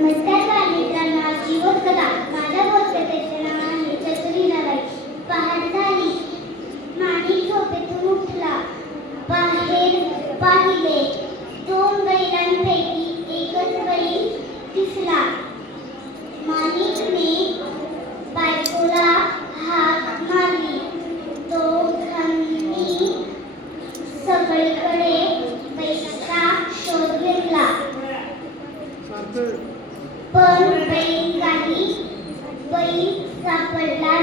नमस्कार बालमित्रांनो, आजची बोधकथा. माझ्या बोधकथेचे नाव आहे चतुरी हिराबाई. पहाट झाली, माणिक झोपेतून उठला. बाहेर पाहिले, दोन बैलांपैकी एकच बैल दिसला. माणिकने बायकोला हाक मारली. दोघांनी सगळीकडे बैलाचा शोध घेतला, पण बैल सापडला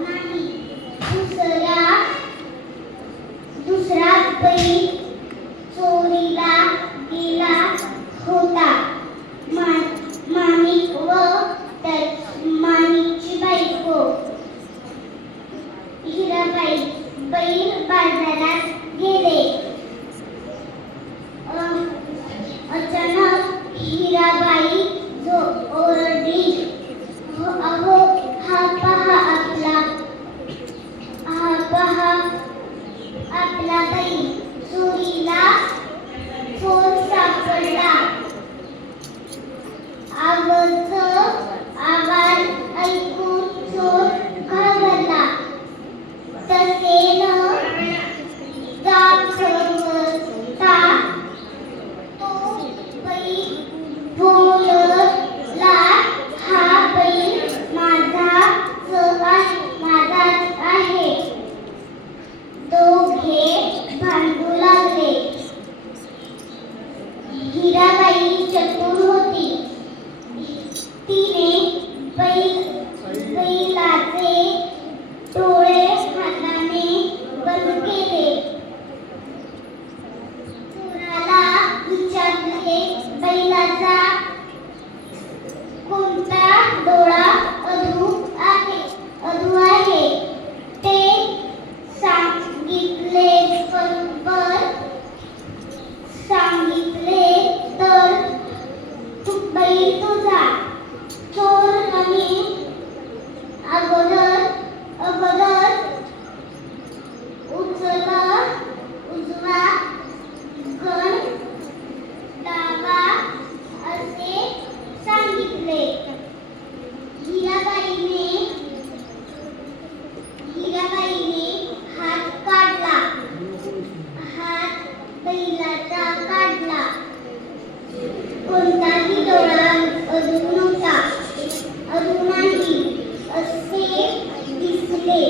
नाही. दुसरा बैल चोरीला गेला होता. माणिक व माणिकची बायको हिराबाई बैल बाजारात गेले. अचानक हिराबाई ओरडली, अहो, हा पहा आपला बैल. चोर सापडला. आवाज ऐकून चोर घाबरला. तसे न दाखवता तो बैल बोलला, हा बैल माझाच आहे. दोघे भांडू लागले. हिराबाई चतुर होती. तिने बैलाचे डोळे हाताने बंद केले. चोराला विचारले, बैलाचा कोणता डोळा अधू आहे? ते सांगितले तर बैल तुझा. चोराने अगोदर उजवा गण डावा असे सांगितले. हिराबाईने हात बैलाचा काढला. कोणताही डोळा अधू नाही असे दिसले.